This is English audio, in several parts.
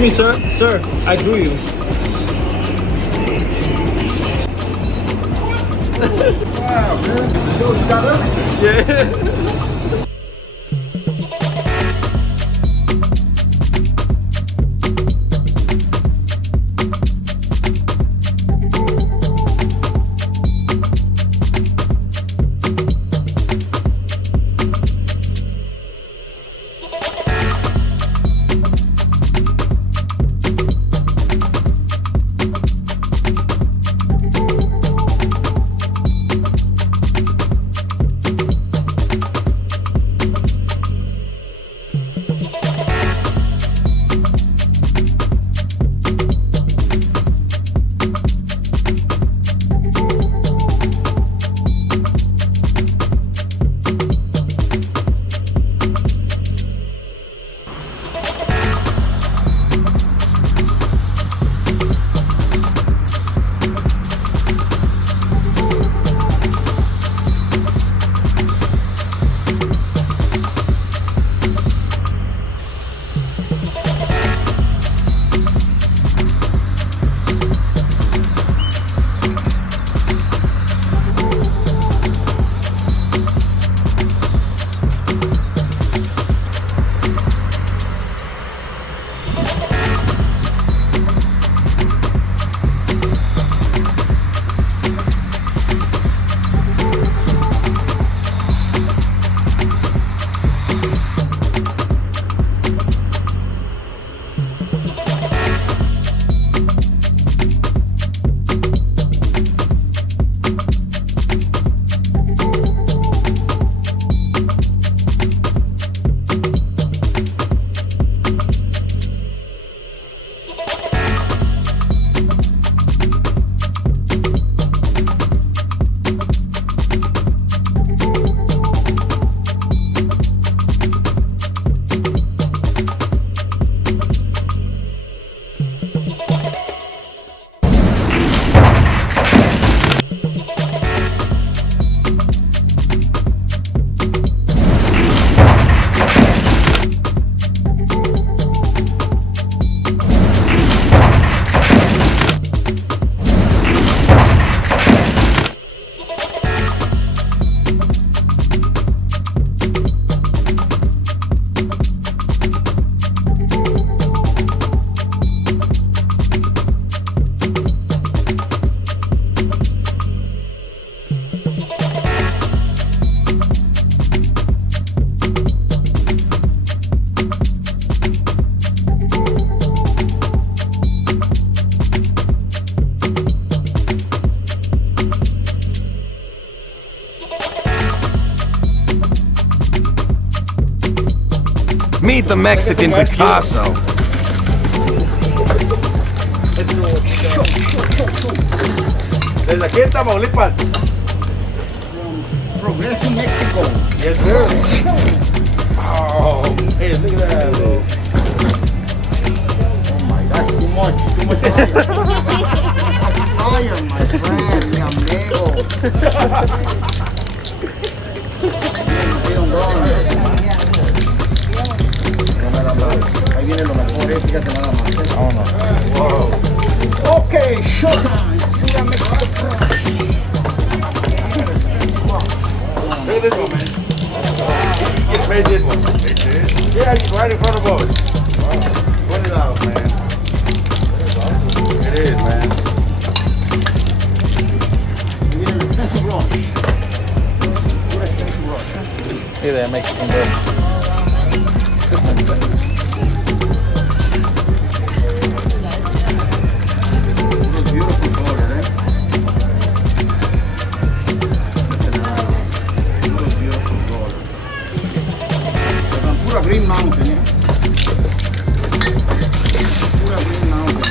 Excuse me, sir. Sir, I drew you. Wow, man. You got everything. Yeah. Meet the Mexican Picasso. Desde aquí en Tamaulipas. Progreso, Mexico. Yes, sir. Oh, hey, look at that. Oh my God, too much fire, my friend, mi amigo. Ahí viene lo mejor, fíjate nada más. Vámonos. Wow. Okay, showtime. Pura Mexico. Look at this one, man. He made this one. Yeah, he's right in front of us. Put it out, man. It is, man. Ahí viene el expensive rush. Pura expensive rush. Hey there, Mexican girl. Unos beautiful colors, Unos beautiful colors. Con pura Green Mountain, Pura Green Mountain.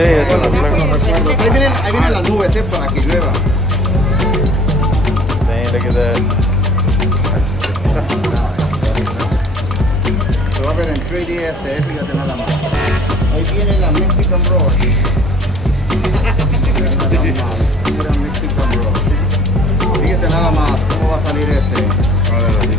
eso lo recuerdo. Ahí vienen las nubes, para que llueva. Dang, look at that. Se va a ver en 3D fíjate nada más. Ahí viene la Mexican Roll. Mira Mexican Roll. Fíjate nada más cómo va a salir ese.